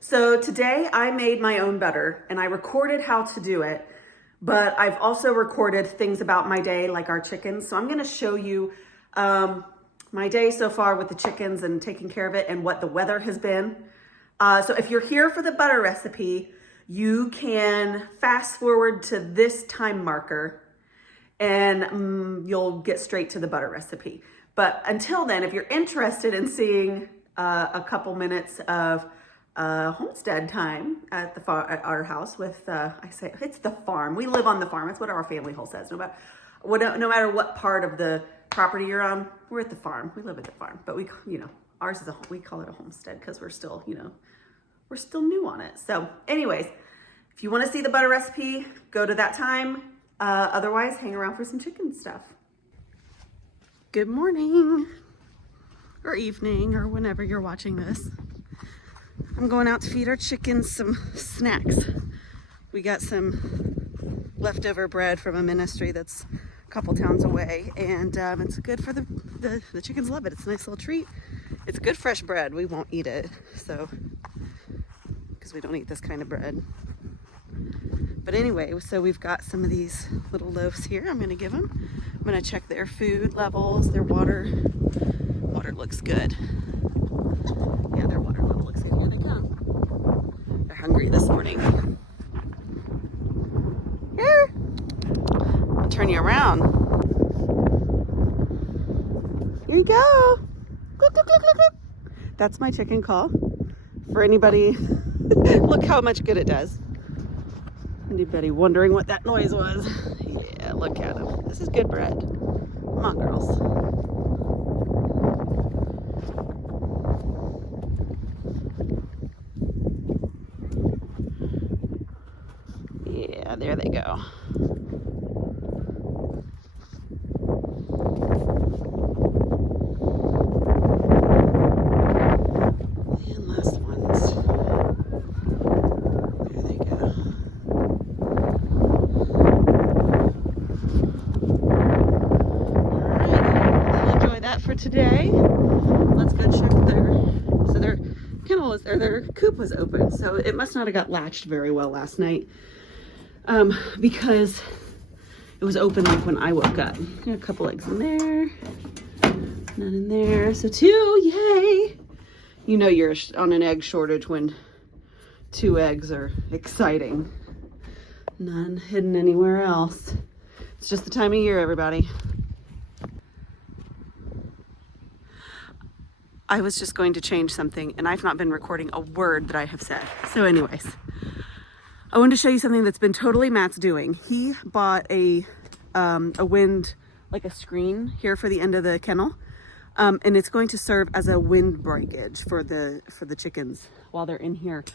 So today I made my own butter and I recorded how to do it, but I've also recorded things about my day like our chickens. So I'm gonna show you my day so far with the chickens and taking care of it and what the weather has been. So if you're here for the butter recipe, you can fast forward to this time marker and you'll get straight to the butter recipe. But until then, if you're interested in seeing a couple minutes of homestead time at the at our house with, I say it's the farm. We live on the farm. That's what our family hall says. No matter what part of the property you're on, we're at the farm. We live at the farm, but ours is we call it a homestead because we're still, we're still new on it. So anyways, if you want to see the butter recipe, go to that time. Otherwise, hang around for some chicken stuff. Good morning or evening or whenever you're watching this. I'm going out to feed our chickens some snacks. We got some leftover bread from a ministry that's a couple towns away, and it's good for the chickens. Love it. It's a nice little treat. It's good fresh bread. We won't eat it, so because we don't eat this kind of bread. But anyway, so we've got some of these little loaves here. I'm going to give them. I'm going to check their food levels, their water. Water looks good. Yeah, their water level looks good. Here they come. They're hungry this morning. Here. I'll turn you around. Here you go. Click, click, click, click, click. That's my chicken call. For anybody, look how much good it does. Anybody wondering what that noise was? Yeah, look at them. This is good bread. Come on, girls. Yeah, there they go. And last ones. There they go. For today, let's go check their kennel was there, their coop was open, so it must not have got latched very well last night, because it was open like when I woke up. Got a couple eggs in there, none in there, so 2, yay! You know you're on an egg shortage when 2 eggs are exciting. None hidden anywhere else. It's just the time of year, everybody. I was just going to change something, and I've not been recording a word that I have said. So anyways, I wanted to show you something that's been totally Matt's doing. He bought a wind, like a screen here for the end of the kennel. And it's going to serve as a wind breakage for the chickens while they're in here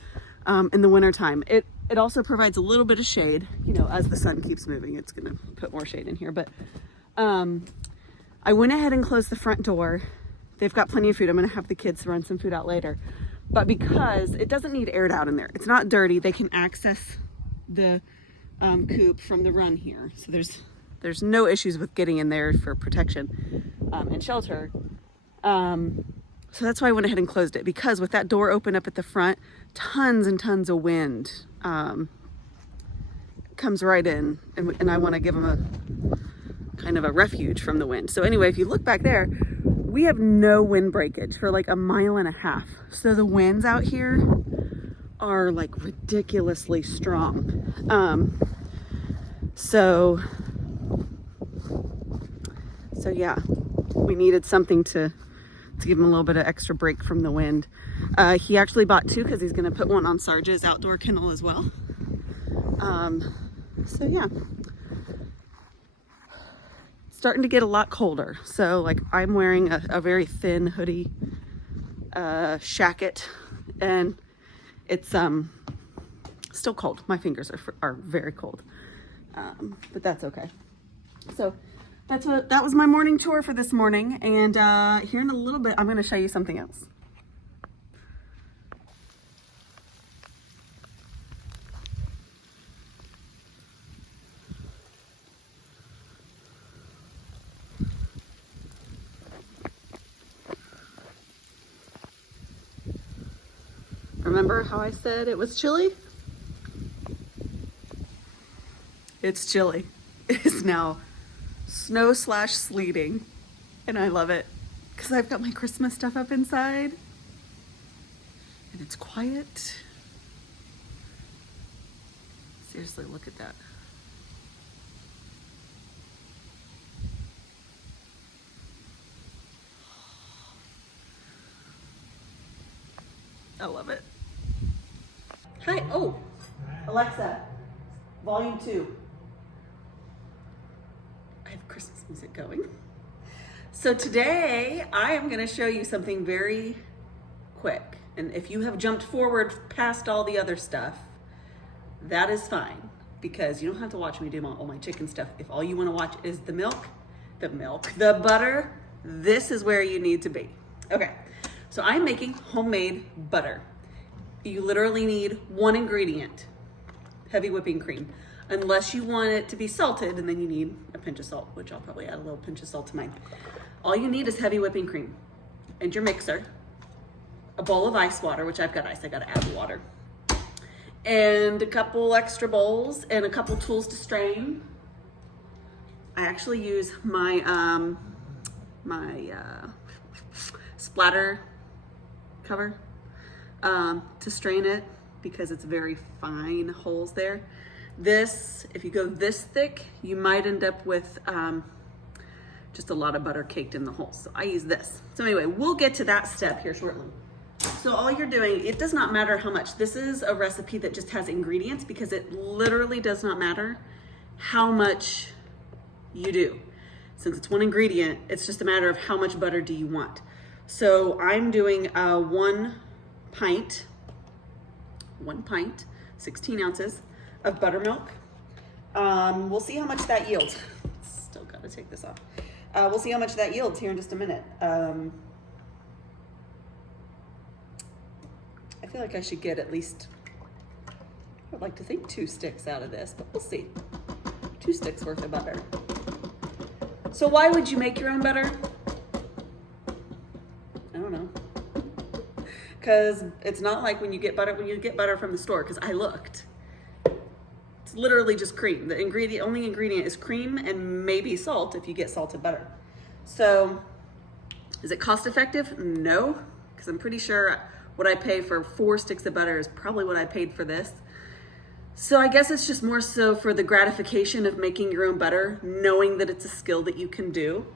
in the wintertime. It also provides a little bit of shade, as the sun keeps moving, it's gonna put more shade in here. But I went ahead and closed the front door. They've got plenty of food. I'm going to have the kids run some food out later. But because it doesn't need aired out in there, it's not dirty, they can access the coop from the run here. So there's no issues with getting in there for protection and shelter. So that's why I went ahead and closed it, because with that door open up at the front, tons and tons of wind comes right in. And I want to give them a kind of a refuge from the wind. So anyway, if you look back there, we have no wind breakage for like 1.5 miles. So the winds out here are like ridiculously strong. So yeah, we needed something to give him a little bit of extra break from the wind. He actually bought 2 because he's going to put one on Sarge's outdoor kennel as well. So yeah. Starting to get a lot colder, so like I'm wearing a very thin hoodie, shacket, and it's still cold. My fingers are very cold, but that's okay. So that was my morning tour for this morning, and here in a little bit I'm going to show you something else. remember how I said it was chilly? It's chilly. It is now snow/sleeting, and I love it because I've got my Christmas stuff up inside and it's quiet. Seriously, look at that. I love it. Hi, oh, Alexa, volume 2. I have Christmas music going. So today I am gonna show you something very quick. And if you have jumped forward past all the other stuff, that is fine, because you don't have to watch me do all my chicken stuff. If all you wanna watch is the butter, this is where you need to be. Okay, so I'm making homemade butter. You literally need one ingredient, heavy whipping cream, unless you want it to be salted, and then you need a pinch of salt, which I'll probably add a little pinch of salt to mine. All you need is heavy whipping cream and your mixer, a bowl of ice water, which I've got ice, I gotta add water, and a couple extra bowls and a couple tools to strain. I actually use my splatter cover to strain it because it's very fine holes there. This, if you go this thick, you might end up with just a lot of butter caked in the holes. So I use this. So anyway, we'll get to that step here shortly. So all you're doing, it does not matter how much. This is a recipe that just has ingredients because it literally does not matter how much you do. Since it's one ingredient, it's just a matter of how much butter do you want. So I'm doing 1 pint, 16 ounces of buttermilk. We'll see how much that yields. Still gotta take this off. We'll see how much that yields here in just a minute. I feel like I should get at least, I'd like to think 2 sticks out of this, but we'll see. 2 sticks worth of butter. So why would you make your own butter? I don't know. Because it's not like when you get butter from the store, because I looked. It's literally just cream. The only ingredient is cream and maybe salt if you get salted butter. So is it cost effective? No, because I'm pretty sure what I pay for 4 sticks of butter is probably what I paid for this. So I guess it's just more so for the gratification of making your own butter, knowing that it's a skill that you can do.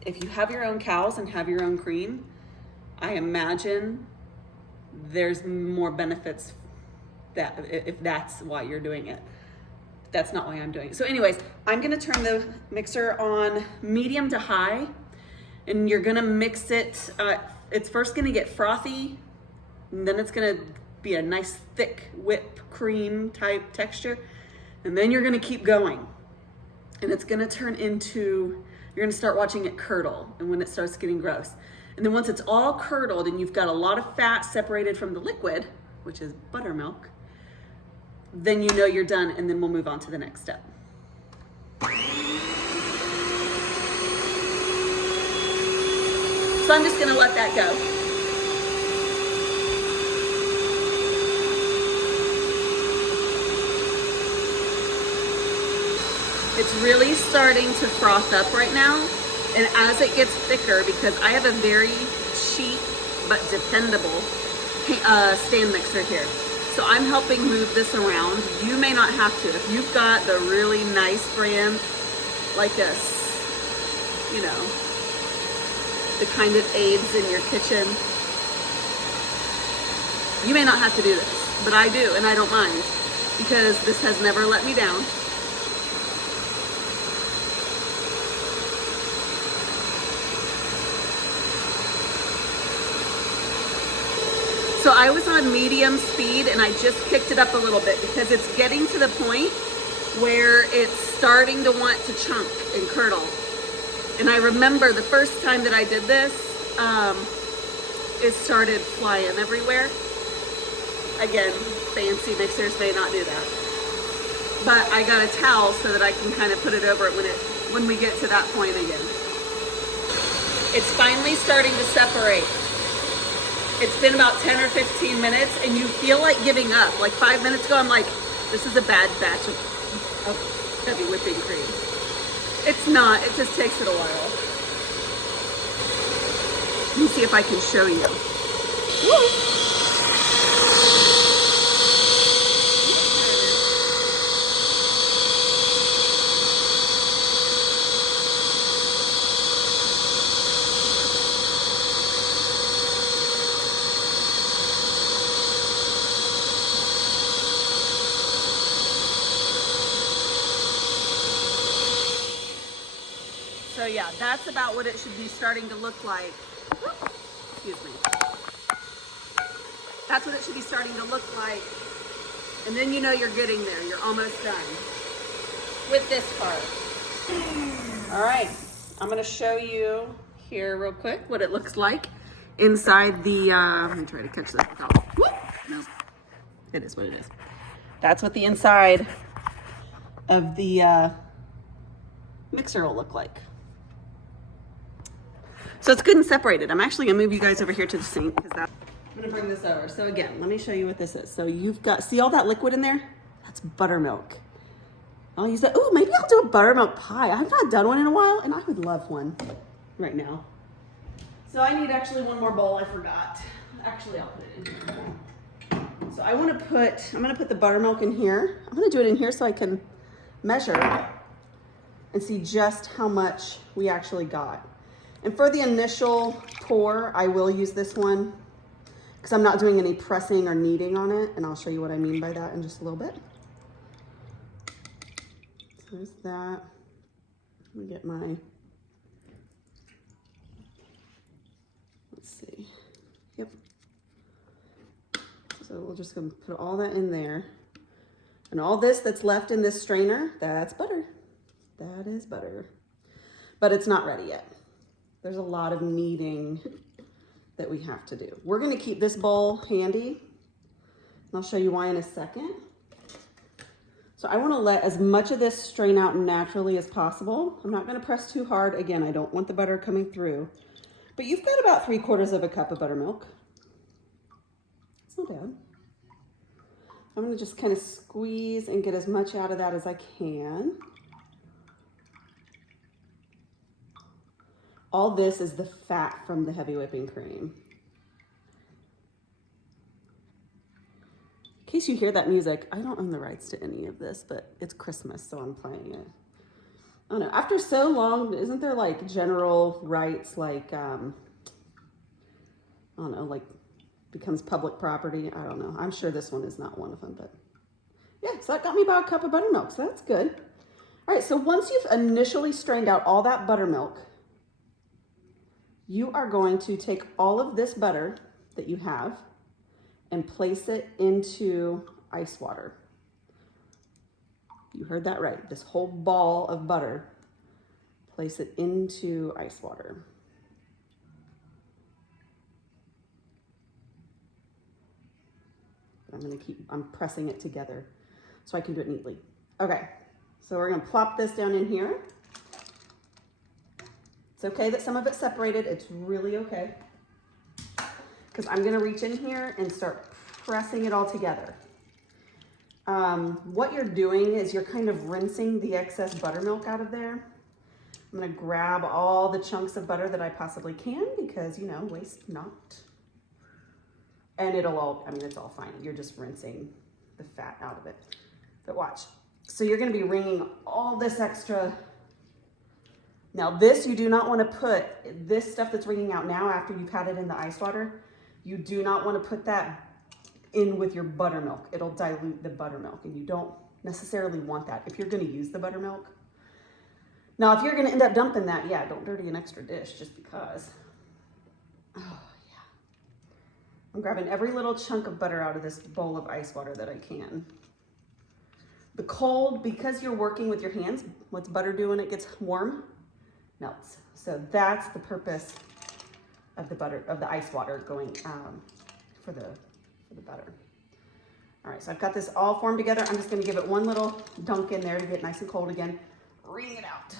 If you have your own cows and have your own cream, I imagine there's more benefits that if that's why you're doing it. That's not why I'm doing it. So anyways, I'm gonna turn the mixer on medium to high, and you're gonna mix it. It's first gonna get frothy, and then it's gonna be a nice thick whipped cream type texture, and then you're gonna keep going. And it's gonna turn into, you're gonna start watching it curdle, and when it starts getting gross. And then once it's all curdled and you've got a lot of fat separated from the liquid, which is buttermilk, then you know you're done, and then we'll move on to the next step. So I'm just gonna let that go. It's really starting to froth up right now. And as it gets thicker, because I have a very cheap but dependable stand mixer here. So I'm helping move this around. You may not have to. If you've got the really nice brand like this, you know, the kind of aids in your kitchen, you may not have to do this, but I do, and I don't mind, because this has never let me down. So I was on medium speed, and I just kicked it up a little bit because it's getting to the point where it's starting to want to chunk and curdle. And I remember the first time that I did this, it started flying everywhere. Again, fancy mixers may not do that. But I got a towel so that I can kind of put it over it when we get to that point again. It's finally starting to separate. It's been about 10 or 15 minutes and you feel like giving up. Like 5 minutes ago, I'm like, this is a bad batch of heavy whipping cream. It's not, it just takes it a while. Let me see if I can show you. Woo. So yeah, that's about what it should be starting to look like. Excuse me. That's what it should be starting to look like. And then you know you're getting there. You're almost done with this part. All right, I'm gonna show you here real quick what it looks like inside the, let me try to catch this. No, it is what it is. That's what the inside of the mixer will look like. So it's good and separated. I'm actually gonna move you guys over here to the sink because I'm gonna bring this over. So again, let me show you what this is. So you've got, see all that liquid in there? That's buttermilk. I'll use that. Oh, maybe I'll do a buttermilk pie. I've not done one in a while and I would love one right now. So I need actually one more bowl, I forgot. Actually, I'll put it in here. So I'm gonna put the buttermilk in here. I'm gonna do it in here so I can measure and see just how much we actually got. And for the initial pour, I will use this one because I'm not doing any pressing or kneading on it. And I'll show you what I mean by that in just a little bit. So there's that. Let me get my, let's see. Yep. So we're just gonna put all that in there. And all this that's left in this strainer, that's butter. That is butter. But it's not ready yet. There's a lot of kneading that we have to do. We're gonna keep this bowl handy, and I'll show you why in a second. So I wanna let as much of this strain out naturally as possible. I'm not gonna press too hard. Again, I don't want the butter coming through, but you've got about 3/4 of a cup of buttermilk. It's not bad. I'm gonna just kind of squeeze and get as much out of that as I can. All this is the fat from the heavy whipping cream. In case you hear that music, I don't own the rights to any of this, but it's Christmas, so I'm playing it. I don't know, after so long, isn't there like general rights, like, I don't know, like becomes public property? I don't know. I'm sure this one is not one of them, but yeah, so that got me about a cup of buttermilk, so that's good. All right, so once you've initially strained out all that buttermilk, you are going to take all of this butter that you have and place it into ice water. You heard that right. This whole ball of butter, place it into ice water. I'm pressing it together so I can do it neatly. Okay, so we're gonna plop this down in here. It's okay that some of it's separated. It's really okay. Because I'm gonna reach in here and start pressing it all together. What you're doing is you're kind of rinsing the excess buttermilk out of there. I'm gonna grab all the chunks of butter that I possibly can because, you know, waste not. And it'll all, I mean, it's all fine. You're just rinsing the fat out of it. But watch. So you're gonna be wringing all this extra. Now this, you do not want to put, this stuff that's wringing out now after you've had it in the ice water, you do not want to put that in with your buttermilk. It'll dilute the buttermilk and you don't necessarily want that if you're going to use the buttermilk. Now, if you're going to end up dumping that, yeah, don't dirty an extra dish just because. Oh, yeah. I'm grabbing every little chunk of butter out of this bowl of ice water that I can. The cold, because you're working with your hands, what's butter do when it gets warm? Melts. So that's the purpose of the butter, of the ice water going for the butter. All right, so I've got this all formed together. I'm just gonna give it one little dunk in there to get nice and cold again. Wring it out.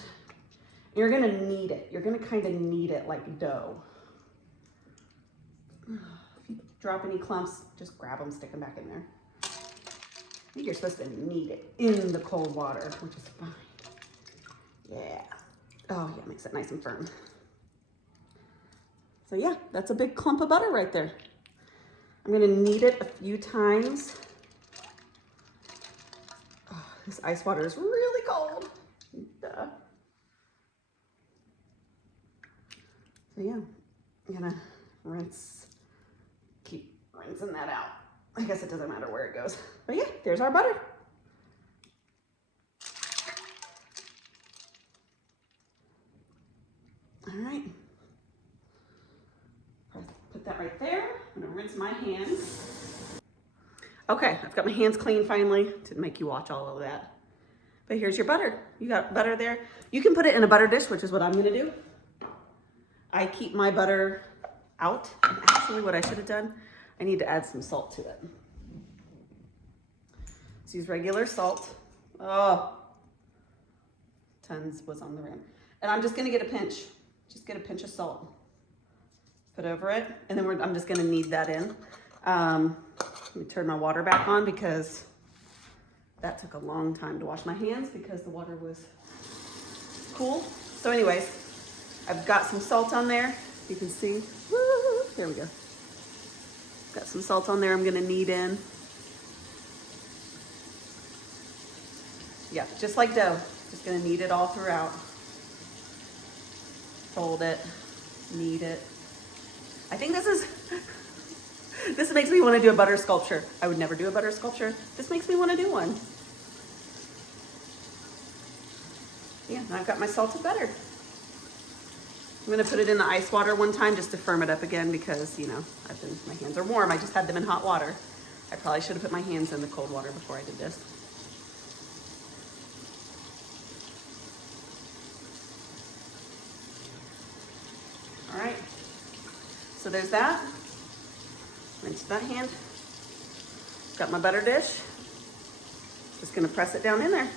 You're gonna knead it. You're gonna kind of knead it like dough. If you drop any clumps, just grab them, stick them back in there. I think you're supposed to knead it in the cold water, which is fine. Yeah. Oh yeah, makes it nice and firm. So yeah, that's a big clump of butter right there. I'm gonna knead it a few times. Oh, this ice water is really cold. Duh. So yeah, I'm gonna rinse, keep rinsing that out. I guess it doesn't matter where it goes. But yeah, there's our butter. All right. Put that right there. I'm gonna rinse my hands. Okay, I've got my hands clean finally. Didn't make you watch all of that. But here's your butter. You got butter there. You can put it in a butter dish, which is what I'm gonna do. I keep my butter out. And actually what I should have done, I need to add some salt to it. Let's use regular salt. Oh, tons was on the rim. And I'm just gonna get a pinch. Just get a pinch of salt. Put over it, and then I'm just gonna knead that in. Let me turn my water back on because that took a long time to wash my hands because the water was cool. So anyways, I've got some salt on there. You can see, woo, there we go. Got some salt on there I'm gonna knead in. Yeah, just like dough. Just gonna knead it all throughout. Fold it, knead it. I think this makes me want to do a butter sculpture. I would never do a butter sculpture. This makes me want to do one. Yeah, I've got my salted butter. I'm gonna put it in the ice water one time just to firm it up again because, you know, my hands are warm. I just had them in hot water. I probably should have put my hands in the cold water before I did this. All right, so there's that. Rinse that hand. Got my butter dish. Just gonna press it down in there.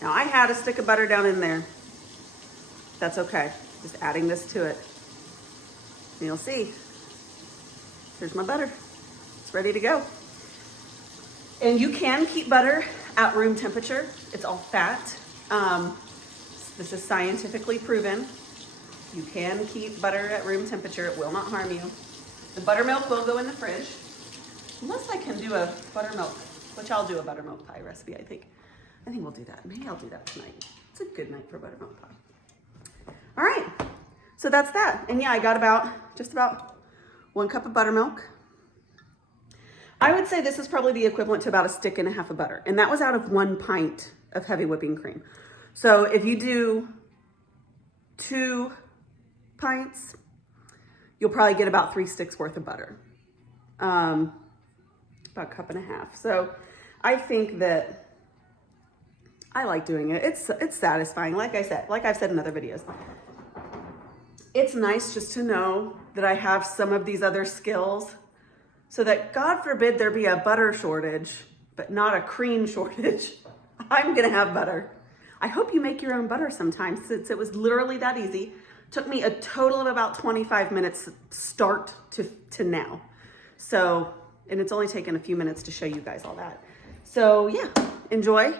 Now I had a stick of butter down in there. That's okay. Just adding this to it. And you'll see. Here's my butter. It's ready to go. And you can keep butter at room temperature. It's all fat. This is scientifically proven. You can keep butter at room temperature. It will not harm you. The buttermilk will go in the fridge. Unless I can do a buttermilk, which I'll do a buttermilk pie recipe, I think. I think we'll do that. Maybe I'll do that tonight. It's a good night for buttermilk pie. All right, so that's that. And yeah, I got just about 1 cup of buttermilk. I would say this is probably the equivalent to about a stick and a half of butter. And that was out of 1 pint of heavy whipping cream. So if you do 2 pints, you'll probably get about 3 sticks worth of butter. About a cup and a half. So I think that I like doing it. It's satisfying. Like I've said in other videos, it's nice just to know that I have some of these other skills so that God forbid there be a butter shortage, but not a cream shortage. I'm gonna have butter. I hope you make your own butter sometime since it was literally that easy. Took me a total of about 25 minutes start to now. So, and it's only taken a few minutes to show you guys all that. So yeah, enjoy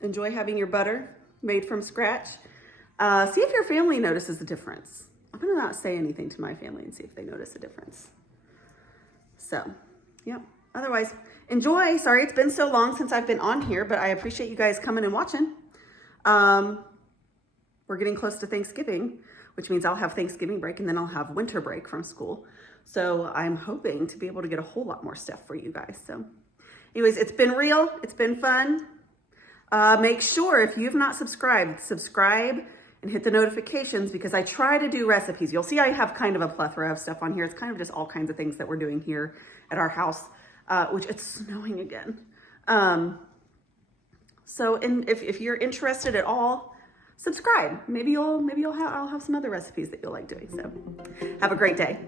having your butter made from scratch. See if your family notices the difference. I'm gonna not say anything to my family and see if they notice a difference. So, yeah, otherwise, enjoy. Sorry it's been so long since I've been on here, but I appreciate you guys coming and watching. We're getting close to Thanksgiving, which means I'll have Thanksgiving break and then I'll have winter break from school. So I'm hoping to be able to get a whole lot more stuff for you guys. So anyways, it's been real. It's been fun. Make sure if you've not subscribed, subscribe and hit the notifications because I try to do recipes. You'll see I have kind of a plethora of stuff on here. It's kind of just all kinds of things that we're doing here at our house, which it's snowing again. So if you're interested at all, subscribe. Maybe I'll have some other recipes that you'll like doing. So have a great day.